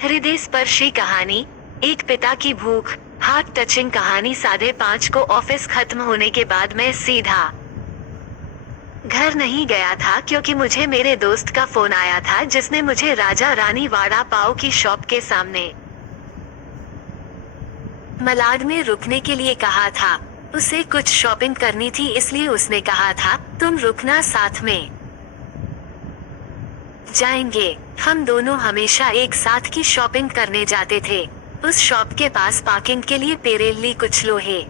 हृदय स्पर्शी कहानी, एक पिता की भूख, हार्ट टचिंग कहानी। 5:30 को ऑफिस खत्म होने के बाद मैं सीधा घर नहीं गया था क्योंकि मुझे मेरे दोस्त का फोन आया था जिसने मुझे राजा रानी वड़ा पाव की शॉप के सामने मलाड में रुकने के लिए कहा था। उसे कुछ शॉपिंग करनी थी इसलिए उसने कहा था तुम रुकना, साथ में जाएंगे। हम दोनों हमेशा एक साथ की शॉपिंग करने जाते थे। उस शॉप के पास पार्किंग के लिए पेरेली कुछ लोहे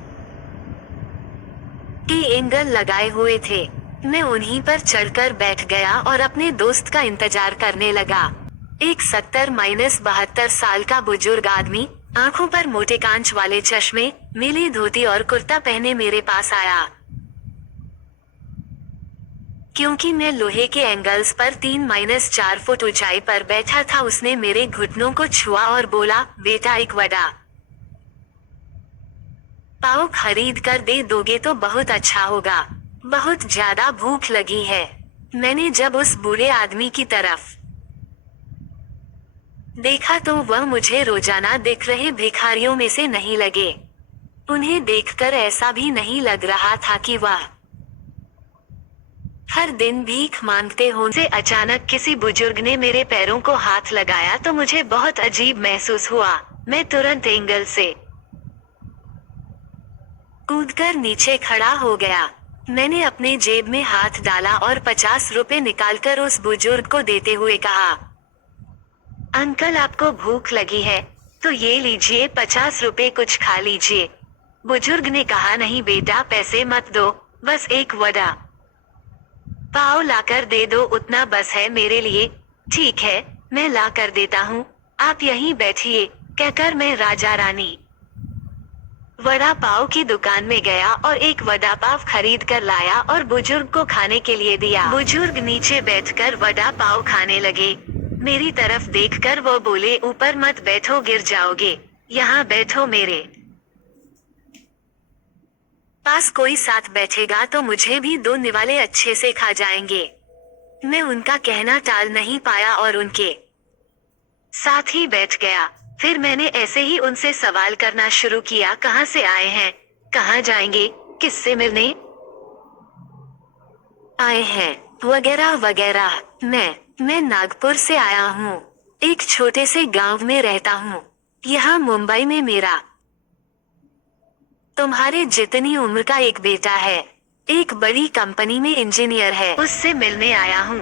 के एंगल लगाए हुए थे। मैं उन्हीं पर चढ़कर बैठ गया और अपने दोस्त का इंतजार करने लगा। एक 70-72 साल का बुजुर्ग आदमी, आंखों पर मोटे कांच वाले चश्मे, नीली धोती और कुर्ता पहने मेरे पास आया। क्योंकि मैं लोहे के एंगल्स पर 3-4 फुट ऊंचाई पर बैठा था, उसने मेरे घुटनों को छुआ और बोला, बेटा एक वड़ा पाव खरीद कर दे दोगे तो बहुत अच्छा होगा, बहुत ज्यादा भूख लगी है। मैंने जब उस बूढ़े आदमी की तरफ देखा तो वह मुझे रोजाना दिख रहे भिखारियों में से नहीं लगे। उन्हें देखकर ऐसा भी नहीं लग रहा था कि वह हर दिन भीख मांगते हों। से अचानक किसी बुजुर्ग ने मेरे पैरों को हाथ लगाया तो मुझे बहुत अजीब महसूस हुआ। मैं तुरंत एंगल से कूदकर नीचे खड़ा हो गया। मैंने अपने जेब में हाथ डाला और 50 रुपए निकालकर उस बुजुर्ग को देते हुए कहा, अंकल आपको भूख लगी है तो ये लीजिए 50 रुपए, कुछ खा लीजिए। बुजुर्ग ने कहा, नहीं बेटा पैसे मत दो, बस एक वड़ा पाव लाकर दे दो, उतना बस है मेरे लिए। ठीक है, मैं ला कर देता हूँ, आप यहीं बैठिए, कहकर मैं राजा रानी वड़ा पाव की दुकान में गया और एक वड़ा पाव खरीद कर लाया और बुजुर्ग को खाने के लिए दिया। बुजुर्ग नीचे बैठकर वड़ा पाव खाने लगे। मेरी तरफ देखकर वो बोले, ऊपर मत बैठो, गिर जाओगे, यहाँ बैठो, मेरे पास कोई साथ बैठेगा तो मुझे भी 2 निवाले अच्छे से खा जाएंगे। मैं उनका कहना टाल नहीं पाया और उनके साथ ही बैठ गया। फिर मैंने ऐसे ही उनसे सवाल करना शुरू किया, कहाँ से आए हैं, कहाँ जाएंगे, किससे मिलने आए हैं, वगैरह वगैरह। मैं नागपुर से आया हूँ, एक छोटे से गांव में रहता हूँ, यहाँ मुंबई में मेरा तुम्हारे जितनी उम्र का एक बेटा है, एक बड़ी कंपनी में इंजीनियर है, उससे मिलने आया हूँ।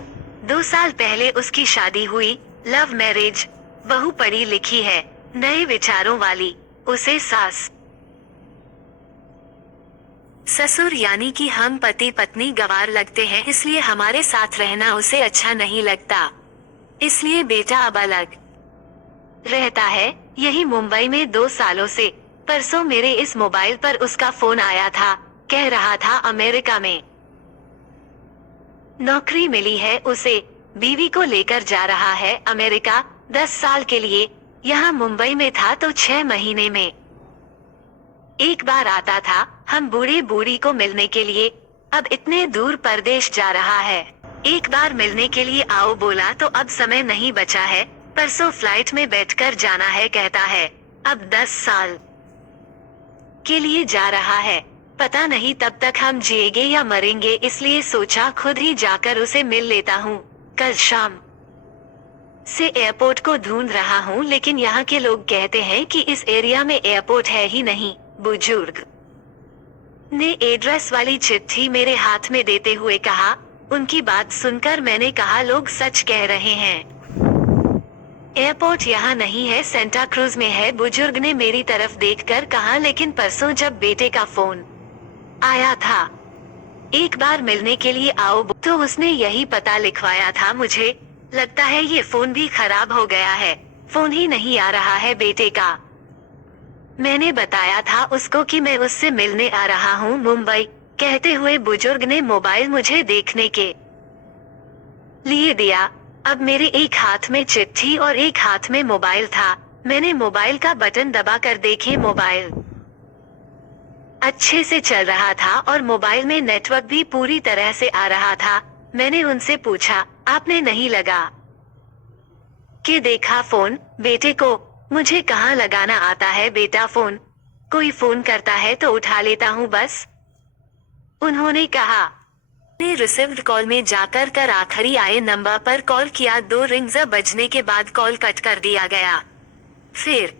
2 साल पहले उसकी शादी हुई, लव मैरिज, बहू पढ़ी लिखी है, नए विचारों वाली। उसे सास ससुर यानी कि हम पति पत्नी गवार लगते हैं, इसलिए हमारे साथ रहना उसे अच्छा नहीं लगता, इसलिए बेटा अब अलग रहता है, यही मुंबई में 2 सालों से। परसों मेरे इस मोबाइल पर उसका फोन आया था, कह रहा था अमेरिका में नौकरी मिली है उसे, बीवी को लेकर जा रहा है अमेरिका 10 साल के लिए। यहाँ मुंबई में था तो 6 महीने में एक बार आता था। हम बूढ़े बूढ़ी को मिलने के लिए, अब इतने दूर परदेश जा रहा है, एक बार मिलने के लिए आओ बोला तो अब समय नहीं बचा है, परसों फ्लाइट में बैठकर जाना है, कहता है अब 10 साल के लिए जा रहा है, पता नहीं तब तक हम जिएंगे या मरेंगे, इसलिए सोचा खुद ही जाकर उसे मिल लेता हूँ। कल शाम से एयरपोर्ट को ढूंढ रहा हूँ, लेकिन यहाँ के लोग कहते हैं कि इस एरिया में एयरपोर्ट है ही नहीं। बुजुर्ग ने एड्रेस वाली चिट्ठी मेरे हाथ में देते हुए कहा। उनकी बात सुनकर मैंने कहा, लोग सच कह रहे हैं, एयरपोर्ट यहाँ नहीं है, सेंटा क्रूज में है। बुजुर्ग ने मेरी तरफ देखकर कहा, लेकिन परसों जब बेटे का फोन आया था एक बार मिलने के लिए आओ तो उसने यही पता लिखवाया था। मुझे लगता है ये फोन भी खराब हो गया है, फोन ही नहीं आ रहा है बेटे का। मैंने बताया था उसको कि मैं उससे मिलने आ रहा हूँ मुंबई, कहते हुए बुजुर्ग ने मोबाइल मुझे देखने के लिए दिया। अब मेरे एक हाथ में चिट्ठी और एक हाथ में मोबाइल था। मैंने मोबाइल का बटन दबाकर देखे, मोबाइल अच्छे से चल रहा था और मोबाइल में नेटवर्क भी पूरी तरह से आ रहा था। मैंने उनसे पूछा, आपने नहीं लगा के देखा फोन, बेटे को। मुझे कहाँ लगाना आता है बेटा फोन, कोई फोन करता है तो उठा लेता हूँ बस, उन्होंने कहा। मैंने रिसीव्ड कॉल में जाकर कर आखिरी आए नंबर पर कॉल किया। 2 रिंग्स बजने के बाद कॉल कट कर दिया गया। फिर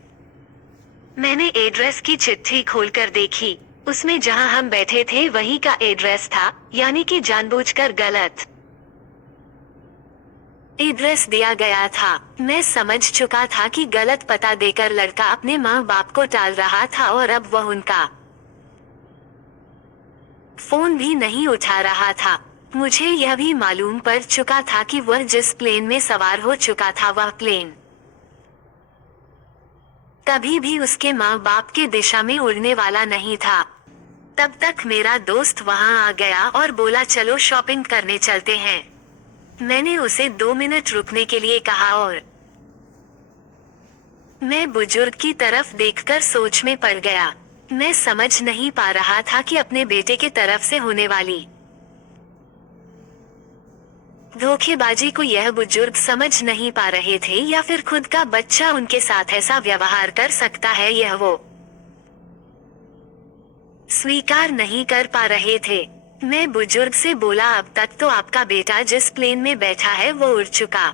मैंने एड्रेस की चिट्ठी खोलकर देखी, उसमें जहां हम बैठे थे वहीं का एड्रेस था, यानी कि जानबूझकर गलत एड्रेस दिया गया था। मैं समझ चुका था कि गलत पता देकर लड़का अपने माँ बाप को टाल रहा था और अब वह उनका फोन भी नहीं उठा रहा था। मुझे यह भी मालूम पड़ चुका था कि वह जिस प्लेन में सवार हो चुका था वह प्लेन कभी भी उसके माँ बाप के दिशा में उड़ने वाला नहीं था। तब तक मेरा दोस्त वहां आ गया और बोला चलो शॉपिंग करने चलते हैं। मैंने उसे 2 मिनट रुकने के लिए कहा और मैं बुजुर्ग की तरफ देखकर सोच में पड़ गया। मैं समझ नहीं पा रहा था कि अपने बेटे के तरफ से होने वाली धोखेबाजी को यह बुजुर्ग समझ नहीं पा रहे थे या फिर खुद का बच्चा उनके साथ ऐसा व्यवहार कर सकता है, यह वो स्वीकार नहीं कर पा रहे थे। मैं बुजुर्ग से बोला अब तक तो आपका बेटा जिस प्लेन में बैठा है वो उड़ चुका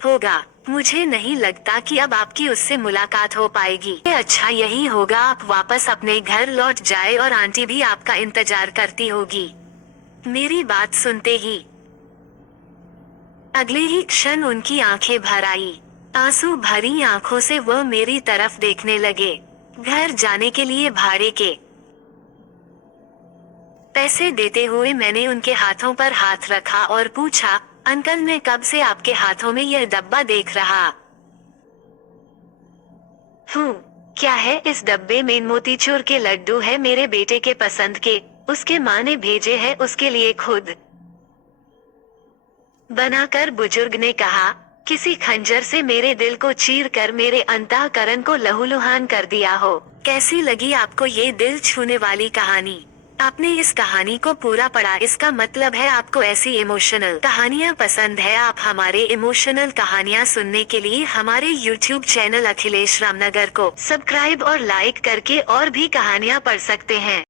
होगा, मुझे नहीं लगता कि अब आपकी उससे मुलाकात हो पाएगी। अच्छा यही होगा आप वापस अपने घर लौट जाए और आंटी भी आपका इंतजार करती होगी। मेरी बात सुनते ही अगले ही क्षण उनकी आंखें भर आई। आंसू भरी आंखों से वह मेरी तरफ देखने लगे। घर जाने के लिए भाड़े के पैसे देते हुए मैंने उनके हाथों पर हाथ रखा और पूछा, अंकल मैं कब से आपके हाथों में यह डब्बा देख रहा हूँ, क्या है इस डब्बे में? मोतीचूर के लड्डू है, मेरे बेटे के पसंद के, उसके माँ ने भेजे हैं उसके लिए खुद बनाकर। बुजुर्ग ने कहा, किसी खंजर से मेरे दिल को चीर कर मेरे अंतःकरण को लहूलुहान कर दिया हो। कैसी लगी आपको ये दिल छूने वाली कहानी? आपने इस कहानी को पूरा पढ़ा, इसका मतलब है आपको ऐसी इमोशनल कहानियाँ पसंद है। आप हमारे इमोशनल कहानियाँ सुनने के लिए हमारे YouTube चैनल अखिलेश रामनगर को सब्सक्राइब और लाइक करके और भी कहानियाँ पढ़ सकते हैं।